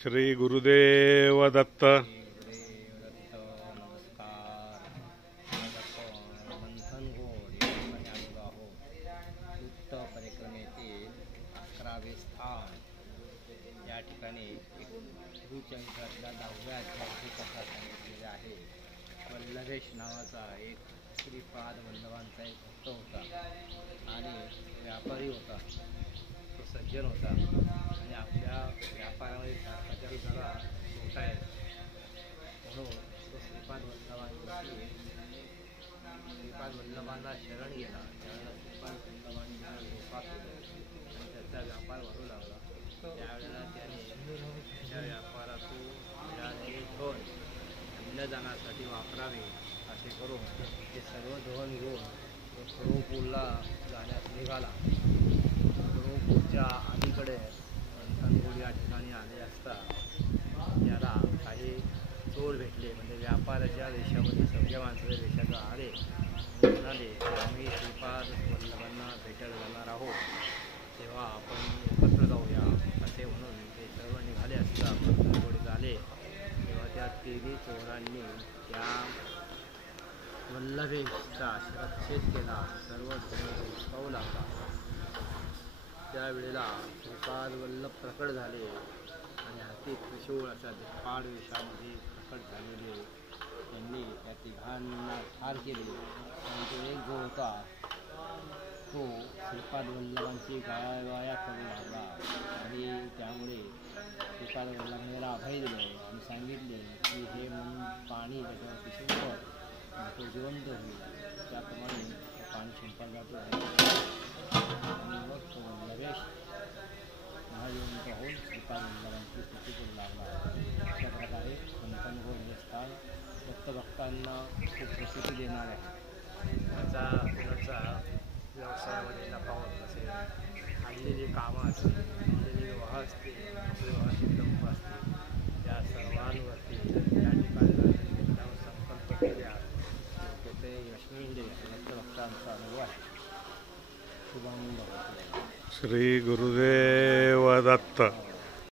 श्री गुरुदेव दत्त. नमस्कार. मंथन घोड या ठिकाणी आलेलो आहोत. वृत्त परिक्रमेतील 11वे स्थान. या ठिकाणी गुरुचरित्रातल्या 10व्या अध्यायाची कथा सांगितलेली आहे. वल्लभेश नावाचा एक श्रीपाद वल्लभांचा एक भक्त होता आणि व्यापारी होता. तो सज्जन होता आणि आपल्या व्यापारामध्ये सारखाच्या जरा तोटा आहे म्हणून तो श्रीपाद वल्लभांना शरण गेला. त्यावेळेला श्रीपाद वल्लभांनी त्याला झोपा केलं आणि त्याचा व्यापार वाढू लागला. त्यावेळेला त्याने त्याच्या व्यापारातून मिळालेले धन अन्नदानासाठी वापरावे असे करून ते सर्व धन घेऊन तो खरोपूरला जाण्यास निघाला. खरोपूरच्या अलीकडे मंथनघोड या ठिकाणी आले असता त्याला काही चोर भेटले. म्हणजे व्यापाराच्या वेशामध्ये सगळ्या माणसाच्या वेशात आले. म्हणाले आम्ही श्रीपाद वल्लभांना भेटायला जाणार आहोत, तेव्हा आपण एकत्र जाऊया असे म्हणून ते सर्व निघाले असता मंथनघोड झाले. तेव्हा त्या तिन्ही चोरांनी त्या वल्लभेशचा शिरच्छेद केला. सर्व हिसकावू लागला. त्यावेळेला श्रीपाद वल्लभ प्रकट झाले आणि हाती त्रिशूळ अशा दिग्पाड वेशामध्ये प्रकट झालेले त्यांनी त्या तिघांना ठार केले. आणि तो एक जो होता तो श्रीपाद वल्लभांची गायावाया करू लागला आणि त्यामुळे श्रीपाद वल्लभांनी याला अभय दिले आणि सांगितले की हे म्हणून पाणी त्याच्यावरती शिंपड तो जिवंत होईल. त्याप्रमाणे पाणी शिंपड जातो आणि मग तो वल्लभेश महाजिवंत होऊन श्रीपाद वल्लभांची स्तुती करू लागला. अशा प्रकारे मंथनघोड हे स्थान दत्तभक्तांना खूप प्रसिद्धी देणार आहे. त्याचा पुढचा व्यवसायामध्ये नफा होत असेल, आणलेली कामं असतील, आणलेले विवाह असतील, विवाहाचे लोक असतील, त्या सर्वांवरती या ठिकाणी संकल्प केल्या ते यश मिळते. दत्तभक्तांचा अनुभव आहे. शुभम भवतु. श्री गुरुदेव दत्त.